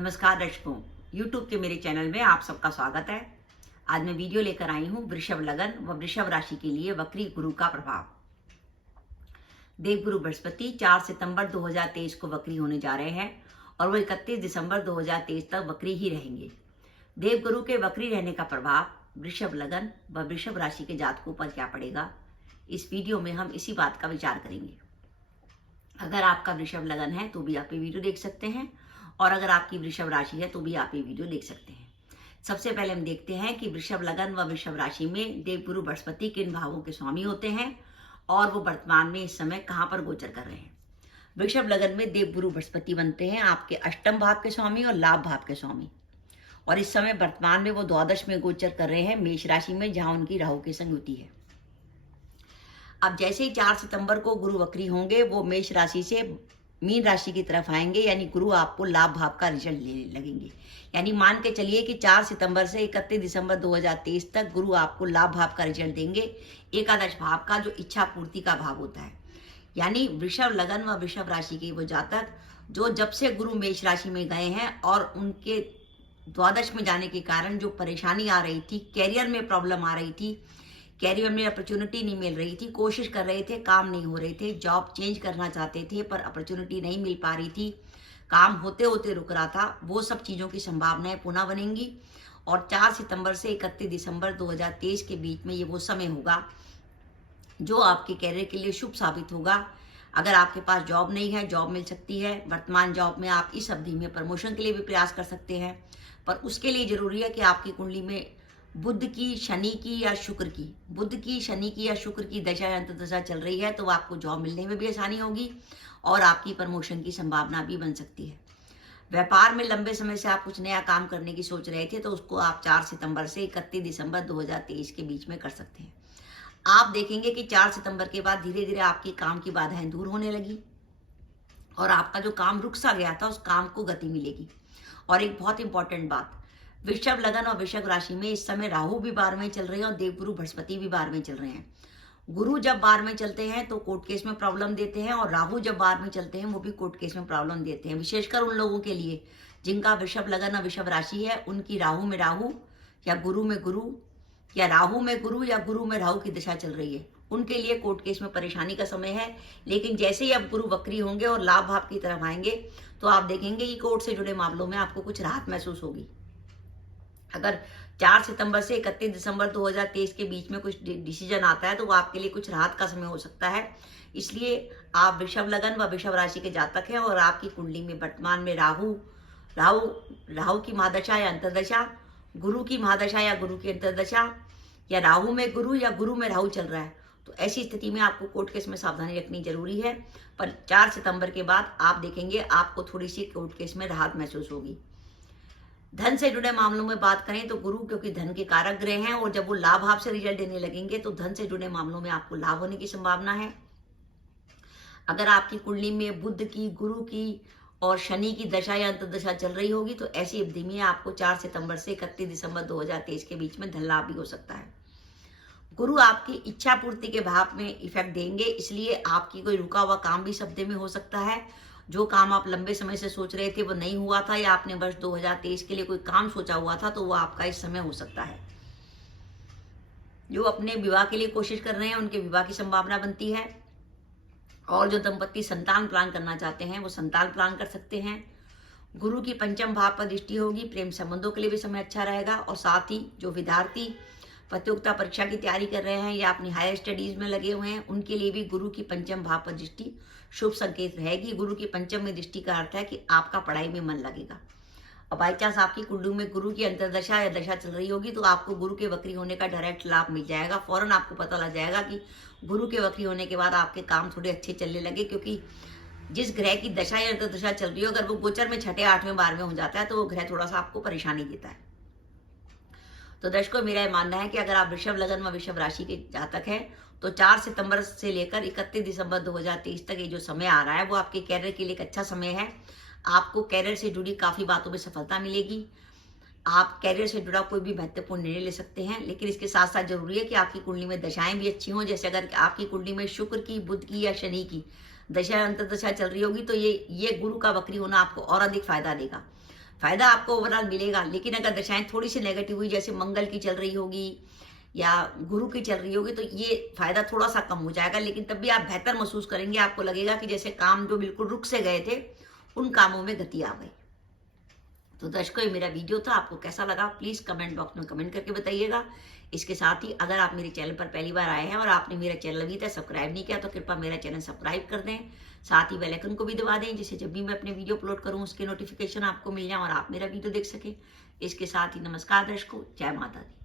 नमस्कार दर्शकों, YouTube के मेरे चैनल में आप सबका स्वागत है। आज मैं वीडियो लेकर आई हूँ वृषभ लगन व वृषभ राशि के लिए वक्री गुरु का प्रभाव। देवगुरु बृहस्पति 4 सितंबर 2023 को वक्री होने जा रहे हैं और वो 31 दिसंबर 2023 तक वक्री ही रहेंगे। देवगुरु के वक्री रहने का प्रभाव वृषभ लगन व वृषभ राशि के जातकों पर क्या पड़ेगा, इस वीडियो में हम इसी बात का विचार करेंगे। अगर आपका वृषभ लगन है तो भी आप ये वीडियो देख सकते हैं और अगर आपकी वृषभ राशि है तो भी आप ये वीडियो देख सकते हैं। सबसे पहले हम देखते हैं कि वृषभ लगन व वृषभ राशि में देवगुरु बृहस्पति किन भावों के स्वामी होते हैं और वो वर्तमान में इस समय कहां पर गोचर कर रहे हैं। वृषभ लगन में देवगुरु बृहस्पति बनते हैं आपके अष्टम भाव के स्वामी और लाभ भाव के स्वामी, और इस समय वर्तमान में वो द्वादश में गोचर कर रहे हैं मेष राशि में, जहां उनकी राहु की संयुति है। अब जैसे ही 4 सितंबर को गुरु वक्री होंगे, वो मेष राशि से मीन राशि की तरफ आएंगे, यानी गुरु आपको लाभ भाव का रिजल्ट लेने लगेंगे। यानी मान के चलिए कि 4 सितंबर से 31 दिसंबर 2023 तक गुरु आपको लाभ भाव का रिजल्ट देंगे, एकादश भाव का, जो इच्छा पूर्ति का भाव होता है। यानी वृषभ लगन व वृषभ राशि के वो जातक जो जब से गुरु मेष राशि में गए हैं और उनके द्वादश में जाने के कारण जो परेशानी आ रही थी, कैरियर में प्रॉब्लम आ रही थी, कैरियर में अपॉर्चुनिटी नहीं मिल रही थी, कोशिश कर रहे थे, काम नहीं हो रहे थे, जॉब चेंज करना चाहते थे पर अपॉर्चुनिटी नहीं मिल पा रही थी, काम होते होते रुक रहा था, वो सब चीज़ों की संभावनाएं पुनः बनेंगी। और 4 सितंबर से 31 दिसंबर 2023 के बीच में ये वो समय होगा जो आपके कैरियर के लिए शुभ साबित होगा। अगर आपके पास जॉब नहीं है, जॉब मिल सकती है। वर्तमान जॉब में आप इस अवधि में प्रमोशन के लिए भी प्रयास कर सकते हैं, पर उसके लिए जरूरी है कि आपकी कुंडली में बुध की, शनि की या शुक्र की, बुध की, शनि की या शुक्र की दशा या अंतर्दशा चल रही है, तो आपको जॉब मिलने में भी आसानी होगी और आपकी प्रमोशन की संभावना भी बन सकती है। व्यापार में लंबे समय से आप कुछ नया काम करने की सोच रहे थे, तो उसको आप 4 सितंबर से 31 दिसंबर 2023 के बीच में कर सकते हैं। आप देखेंगे कि 4 सितंबर के बाद धीरे धीरे आपकी काम की बाधाएं दूर होने लगी और आपका जो काम रुक सा गया था उस काम को गति मिलेगी। और एक बहुत इंपॉर्टेंट बात, वृषभ लगन और वृषभ राशि में इस समय राहु भी 12 में चल रहे हैं और देवगुरु बृहस्पति भी 12 में चल रहे हैं। गुरु जब 12 में चलते हैं तो कोर्ट केस में प्रॉब्लम देते हैं और राहु जब 12 में चलते हैं वो भी कोर्ट केस में प्रॉब्लम देते हैं। विशेषकर उन लोगों के लिए जिनका वृषभ लगन और वृषभ राशि है, उनकी राहु में राहु या गुरु में गुरु या राहु में गुरु या गुरु में राहु की दशा चल रही है, उनके लिए कोर्ट केस में परेशानी का समय है। लेकिन जैसे ही अब गुरु वक्री होंगे और लाभ भाव की तरफ आएंगे तो आप देखेंगे कि कोर्ट से जुड़े मामलों में आपको कुछ राहत महसूस होगी। अगर 4 सितंबर से 31 दिसंबर 2023 के बीच में कुछ डिसीजन आता है तो वो आपके लिए कुछ राहत का समय हो सकता है। इसलिए आप वृषभ लगन व वृषभ राशि के जातक हैं और आपकी कुंडली में वर्तमान में राहु की महादशा या अंतर्दशा, गुरु की महादशा या गुरु की अंतर्दशा, या राहु में गुरु या गुरु में राहु चल रहा है, तो ऐसी स्थिति में आपको कोर्ट केस में सावधानी रखनी जरूरी है। पर 4 सितंबर के बाद आप देखेंगे आपको थोड़ी सी कोर्ट केस में राहत महसूस होगी। धन से जुड़े मामलों में बात करें तो गुरु क्योंकि धन के कारक ग्रह हैं और जब वो लाभ भाव से रिजल्ट देने लगेंगे तो धन से जुड़े मामलों में आपको लाभ होने की संभावना है। अगर आपकी कुंडली में बुध की, गुरु की और शनि की दशा या अंतर्दशा चल रही होगी तो ऐसी अवधि में आपको 4 सितंबर से 31 दिसंबर 2023 के बीच में धन लाभ भी हो सकता है। गुरु आपकी इच्छा पूर्ति के भाव में इफेक्ट देंगे, इसलिए आपकी कोई रुका हुआ काम भी इस हफ्ते में हो सकता है। जो काम आप लंबे समय से सोच रहे थे वो नहीं हुआ था, या आपने वर्ष 2023 के लिए कोई काम सोचा हुआ था तो वो आपका इस समय हो सकता है। जो अपने विवाह के लिए कोशिश कर रहे हैं उनके विवाह की संभावना बनती है, और जो दंपत्ति संतान प्लान करना चाहते हैं वो संतान प्लान कर सकते हैं। गुरु की पंचम भाव पर दृष्टि होगी, प्रेम संबंधों के लिए भी समय अच्छा रहेगा। और साथ ही जो विद्यार्थी प्रतियोगिता परीक्षा की तैयारी कर रहे हैं या अपनी हायर स्टडीज में लगे हुए हैं, उनके लिए भी गुरु की पंचम भाव पर दृष्टि शुभ संकेत रहेगी। गुरु की पंचम में दृष्टि का अर्थ है कि आपका पढ़ाई में मन लगेगा। और बाई चांस आपकी कुंडली में गुरु की अंतर्दशा या दशा चल रही होगी तो आपको गुरु के वक्री होने का डायरेक्ट लाभ मिल जाएगा। फौरन आपको पता लग जाएगा कि गुरु के वक्री होने के बाद आपके काम थोड़े अच्छे चलने लगे, क्योंकि जिस ग्रह की दशा या अंतर्दशा चल रही हो, अगर वो गोचर में 6, 8वें, 12वें हो जाता है तो वो ग्रह थोड़ा सा आपको परेशानी देता है। तो दर्शकों, मेरा यह मानना है कि अगर आप वृषभ लगन व वृषभ राशि के जातक हैं तो 4 सितंबर से लेकर 31 दिसंबर 2023 तक ये जो समय आ रहा है वो आपके कैरियर के लिए एक अच्छा समय है। आपको कैरियर से जुड़ी काफ़ी बातों में सफलता मिलेगी। आप कैरियर से जुड़ा कोई भी महत्वपूर्ण निर्णय ले सकते हैं, लेकिन इसके साथ साथ जरूरी है कि आपकी कुंडली में दशाएं भी अच्छी हों। जैसे अगर आपकी कुंडली में शुक्र की, बुध की या शनि की दशा अंतर्दशा चल रही होगी तो ये गुरु का वक्री होना आपको और अधिक फायदा देगा। फायदा आपको ओवरऑल मिलेगा। लेकिन अगर दशाएं थोड़ी सी नेगेटिव हुई, जैसे मंगल की चल रही होगी या गुरु की चल रही होगी, तो ये फायदा थोड़ा सा कम हो जाएगा। लेकिन तब भी आप बेहतर महसूस करेंगे, आपको लगेगा कि जैसे काम जो बिल्कुल रुक से गए थे उन कामों में गति आ गई। तो दर्शकों, ये मेरा वीडियो था, आपको कैसा लगा प्लीज कमेंट बॉक्स में कमेंट करके बताइएगा। इसके साथ ही अगर आप मेरे चैनल पर पहली बार आए हैं और आपने मेरा चैनल अभी तक सब्सक्राइब नहीं किया तो कृपया मेरा चैनल सब्सक्राइब कर दें, साथ ही बेल आइकन को भी दबा दें, जिससे जब भी मैं अपने वीडियो अपलोड करूं उसके नोटिफिकेशन आपको मिल जाए और आप मेरा वीडियो देख सकें। इसके साथ ही नमस्कार दर्शकों, जय माता दी।